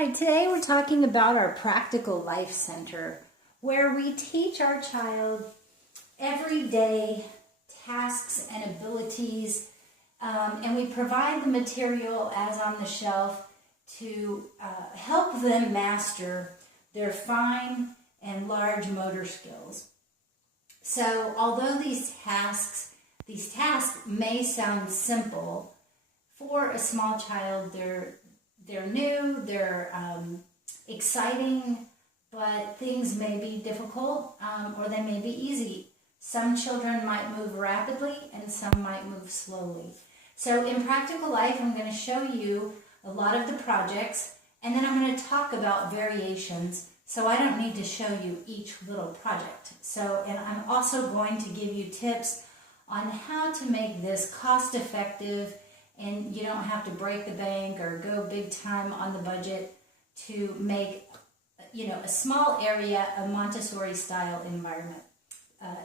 Hi, today we're talking about our Practical Life Center, where we teach our child everyday tasks and abilities, and we provide the material as on the shelf to help them master their fine and large motor skills. So although these tasks may sound simple, for a small child, they're new, they're exciting, but things may be difficult or they may be easy. Some children might move rapidly and some might move slowly. So in Practical Life, I'm going to show you a lot of the projects, and then I'm going to talk about variations, so I don't need to show you each little project. And I'm also going to give you tips on how to make this cost-effective, and you don't have to break the bank or go big time on the budget to make, a small area, a Montessori style environment,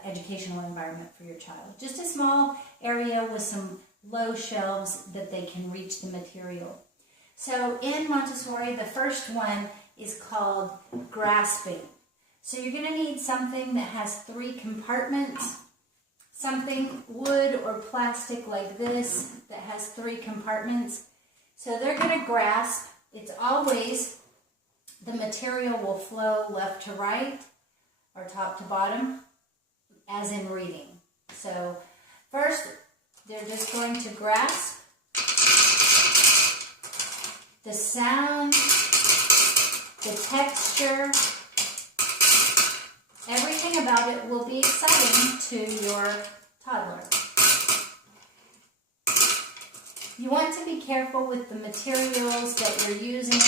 educational environment for your child. Just a small area with some low shelves that they can reach the material. So in Montessori, the first one is called grasping. So you're going to need something that has 3 compartments. Something wood or plastic like this that has 3 compartments. So they're going to grasp. It's always, the material will flow left to right or top to bottom, as in reading. So first, they're just going to grasp. The sound, the texture, everything about it will be exciting to your toddler. You want to be careful with the materials that you're using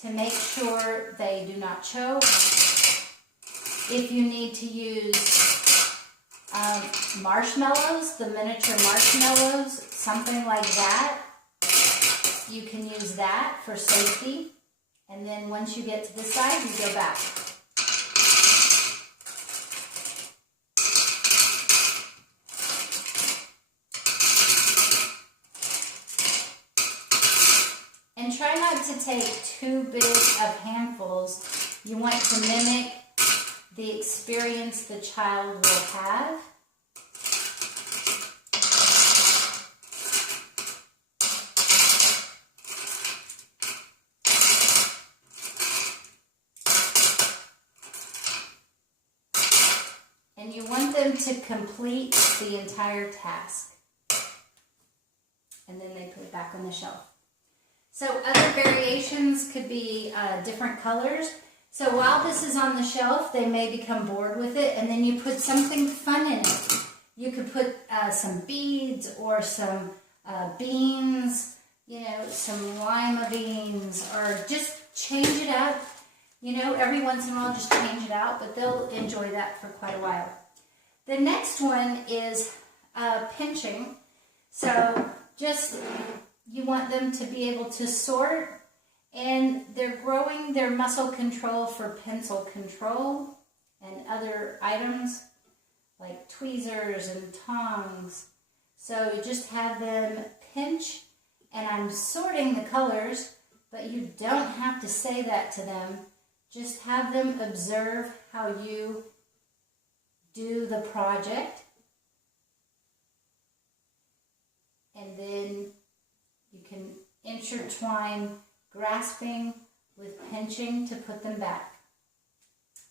to make sure they do not choke. If you need to use marshmallows, the miniature marshmallows, something like that, you can use that for safety. And then once you get to the side, you go back. And try not to take too big of handfuls. You want to mimic the experience the child will have. And you want them to complete the entire task. And then they put it back on the shelf. So other variations could be different colors. So while this is on the shelf, they may become bored with it, and then you put something fun in it. You could put some beads or some beans, some lima beans, or just change it up. Every once in a while just change it out, but they'll enjoy that for quite a while. The next one is pinching. So you want them to be able to sort, and they're growing their muscle control for pencil control and other items like tweezers and tongs. So you just have them pinch, and I'm sorting the colors, but you don't have to say that to them. Just have them observe how you do the project, and then you can intertwine grasping with pinching to put them back,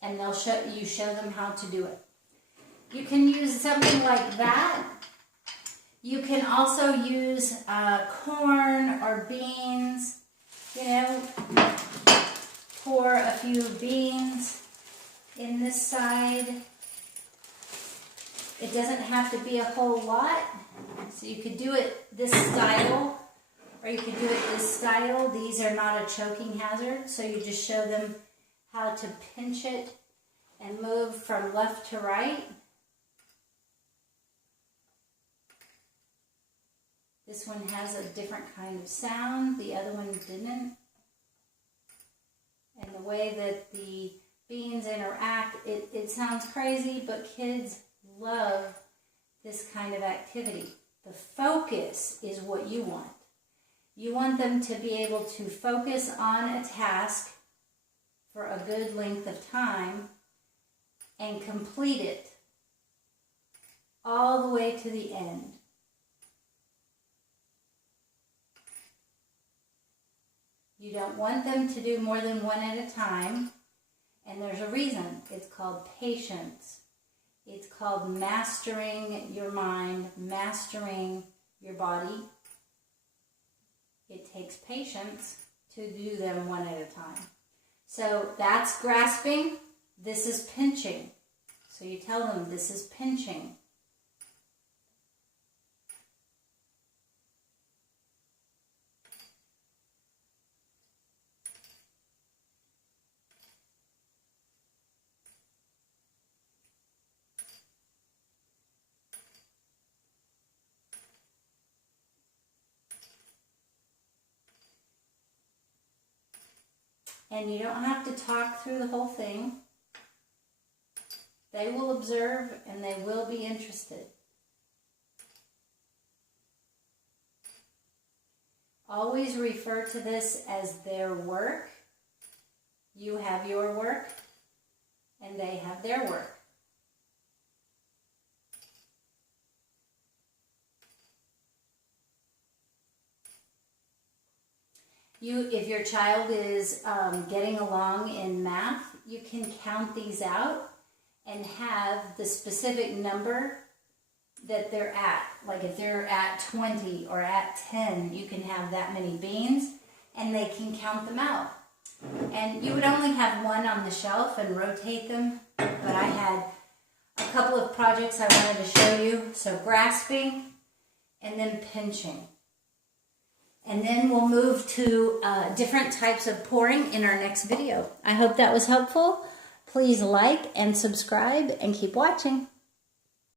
and show them how to do it. You can use something like that. You can also use corn or beans. Pour a few beans in this side. It doesn't have to be a whole lot. So you could do it this style, or you could do it this style. These are not a choking hazard, so you just show them how to pinch it and move from left to right. This one has a different kind of sound. The other one didn't. And the way that the beans interact, it sounds crazy, but kids love this kind of activity. The focus is what you want. You want them to be able to focus on a task for a good length of time and complete it all the way to the end. You don't want them to do more than one at a time, and there's a reason. It's called patience. It's called mastering your mind, mastering your body. It takes patience to do them one at a time. So that's grasping. This is pinching. So you tell them this is pinching. And you don't have to talk through the whole thing. They will observe and they will be interested. Always refer to this as their work. You have your work and they have their work. If your child is getting along in math, you can count these out and have the specific number that they're at. Like if they're at 20 or at 10, you can have that many beans and they can count them out. And you would only have one on the shelf and rotate them, but I had a couple of projects I wanted to show you. So grasping and then pinching. And then we'll move to different types of pouring in our next video. I hope that was helpful. Please like and subscribe and keep watching.